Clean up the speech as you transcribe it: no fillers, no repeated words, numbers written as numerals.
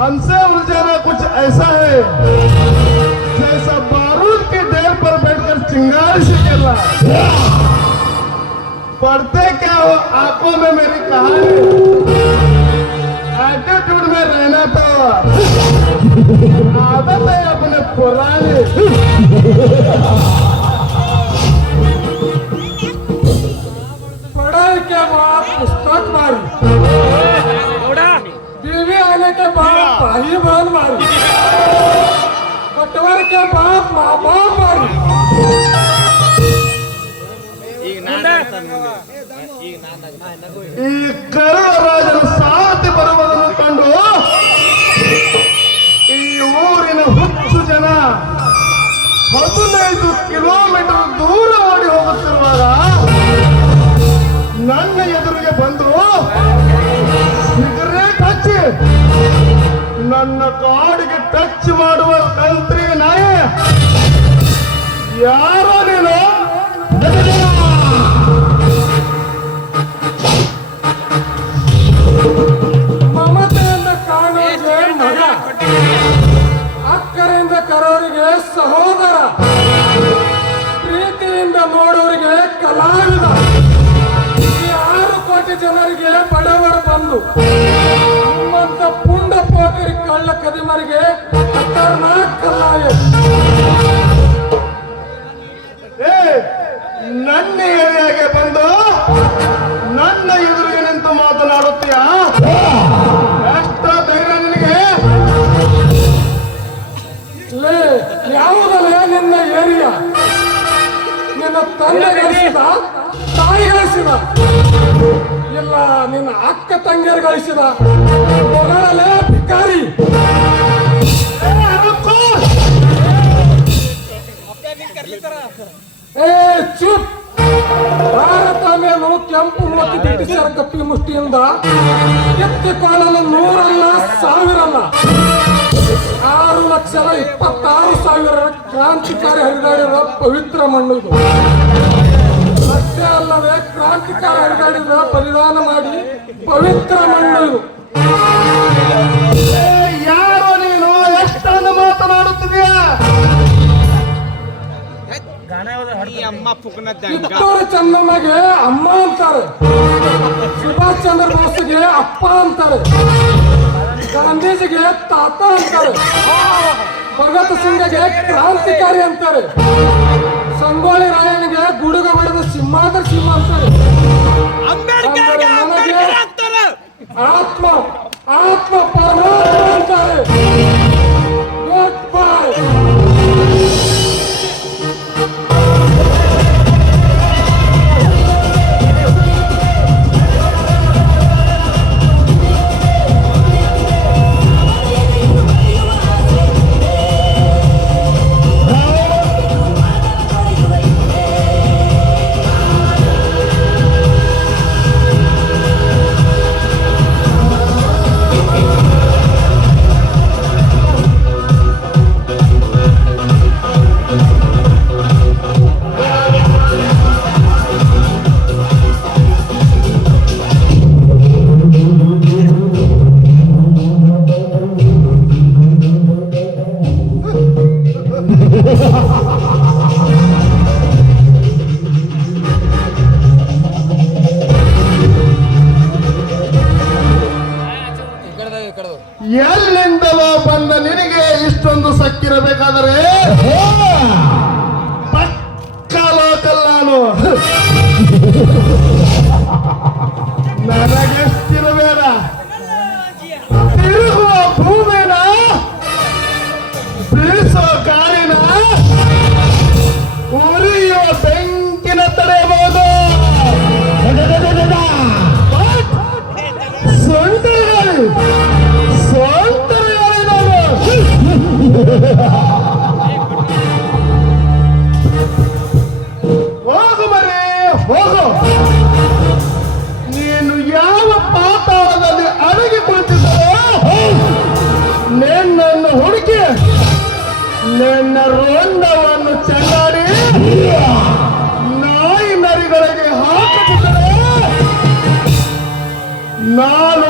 हमसे उलझाना कुछ ऐसा है जैसा बारूद के ढेर पर बैठकर चिंगारी से खेलना। पढ़ते क्या हो आंखों में मेरी कहानी, एटीट्यूड में रहना तो आदत है अपने पुराने। पढ़ाई के बाद पुस्तक मारी, बीवी आने के बाद भाई बहन मारी, बटवर के बाद माँ बाप मारी। ಈ ಕರುಳ ರಾಜನ ಸಾರಥಿ ಬರುವುದನ್ನು ಕಂಡು ಈ ಊರಿನ ಹುಚ್ಚು ಜನ 15 ಕಿಲೋಮೀಟರ್ ದೂರ ಓಡಿ ಹೋಗುತ್ತಿರುವಾಗ ನನ್ನ ಎದುರಿಗೆ ಬಂದರು. ಸಿಗರೇಟ್ ಹಚ್ಚಿ ನನ್ನ ಕಾಡಿಗೆ ಟಚ್ ಮಾಡುವ ಕಂತ್ರಿ ನಾಯಿ. ಯಾರೋ ನೀನು? ಮಮತೆಯಿಂದ ಕಾಣೋರಿಗೆ ಮಗ, ಅಕ್ಕರಿಂದ ಕರೋರಿಗೆ ಸಹೋದರ, ಪ್ರೀತಿಯಿಂದ ನೋಡೋರಿಗೆ ಕಲಾವಿದ. ಈ 6 ಕೋಟಿ ಜನರಿಗೆ ಬಡವರು ಬಂದು ನಿಮ್ಮಂತ ಪುಂಡ ಪೋಕರಿ ಕಳ್ಳ ಕದಿಮರಿಗೆ ಖತರ್ನಾಕ್ ಕಲ್ಲಾಯ. ನನ್ನ ಏರಿಯಾಗೆ ಬಂದು ನನ್ನ ಎದುರಿಗೆ ನಿಂತು ಮಾತನಾಡುತ್ತೀಯ? ಎಷ್ಟ ಧೈರ್ಯ ನಿನಗೆ? ಲೇ, ಯಾವುದಲ್ಲ ನಿನ್ನ ಏರಿಯಾ? ನಿನ್ನ ತಂದೆ ಗಳಿಸಿದ, ತಾಯಿ ಗಳಿಸಿದ, ಇಲ್ಲ ನಿನ್ನ ಅಕ್ಕ ತಂಗಿಯರು ಗಳಿಸಿದ ಹೊಗಳಲೇ ಭಿಕಾರಿ. ಏ ಚುಪ್! ಭಾರತ ಮೇಲೂ ಕೆಂಪು ಮತ್ತು ಬ್ರಿಟಿಷರ ಕಪ್ಪಿ ಮುಷ್ಟಿಯಿಂದ ಎತ್ತಿಕೊಳ್ಳಲು 100 ಅಲ್ಲ 1000 ಅಲ್ಲ 6,26,000 ಕ್ರಾಂತಿಕಾರಿ ಹರಿದಾಡಿದ ಪವಿತ್ರ ಮಣ್ಣು ಇದು. ಅಷ್ಟೇ ಅಲ್ಲದೆ ಕ್ರಾಂತಿಕಾರಿ ಹರಿದಾಡಿದ ಬಲಿದಾನ ಮಾಡಿ ಪವಿತ್ರ ಮಣ್ಣು ಇದು. ಯಾರೋ ನೀನು? ಎಷ್ಟನ್ನು ಮಾತನಾಡುತ್ತಿದೆಯಾ? ಕಿತ್ತೂರು ಚೆನ್ನಮ್ಮಗೆ ಅಮ್ಮ ಅಂತಾರೆ, ಸುಭಾಷ್ ಚಂದ್ರ ಬೋಸ್ಗೆ ಅಪ್ಪ ಅಂತಾರೆ, ಗಾಂಧೀಜಿಗೆ ತಾತ ಅಂತಾರೆ, ಭಗತ್ ಸಿಂಗ್ಗೆ ಕ್ರಾಂತಿಕಾರಿ ಅಂತಾರೆ, ಸಂಗೊಳ್ಳಿ ರಾಯನಿಗೆ ಗುಡುಗ ಬಡಿದ ಸಿಂಹಾದ್ರ ಸಿಂಹ ಅಂತಾರೆ. ನನಗೆ ಆತ್ಮ ಆತ್ಮ ಪರಮಾತ್ಮ ಅಂತಾರೆ. Goodbye. ಎಲ್ಲಿಂದಲೋ ಬಂದ ನಿನಗೆ ಇಷ್ಟೊಂದು ಸಕ್ಕಿರಬೇಕಾದರೆ ಪಕ್ಕ ಲೋಕಲ್ ನಾನು. ನನಗೆಷ್ಟಿರಬೇಡ. ತಿರುಗುವ ಭೂಮಿನ, ಬೀಸೋ ಗಾಳಿನ, ಉರಿಯುವ ಬೆಂಕಿನ ತಡೆಯಬಹುದು. ಸೊಂಟಗಳು ಹೋಗು ಮರೇ ಹೋಗು. ನೀನು ಯಾವ ಪಾತಾಳದಲ್ಲಿ ಅಡಗಿ ಕುಳಿತಿದ್ದೋ ನಿನ್ನನ್ನು ಹುಡುಕಿ ನಿನ್ನ ರೋಂಡವನ್ನು ಚೆಲ್ಲಾಡಿ ನಾಯಿ ನರಿಗಳಿಗೆ ಹಾಕಿಬಿಟ್ಟರೆ ನಾನು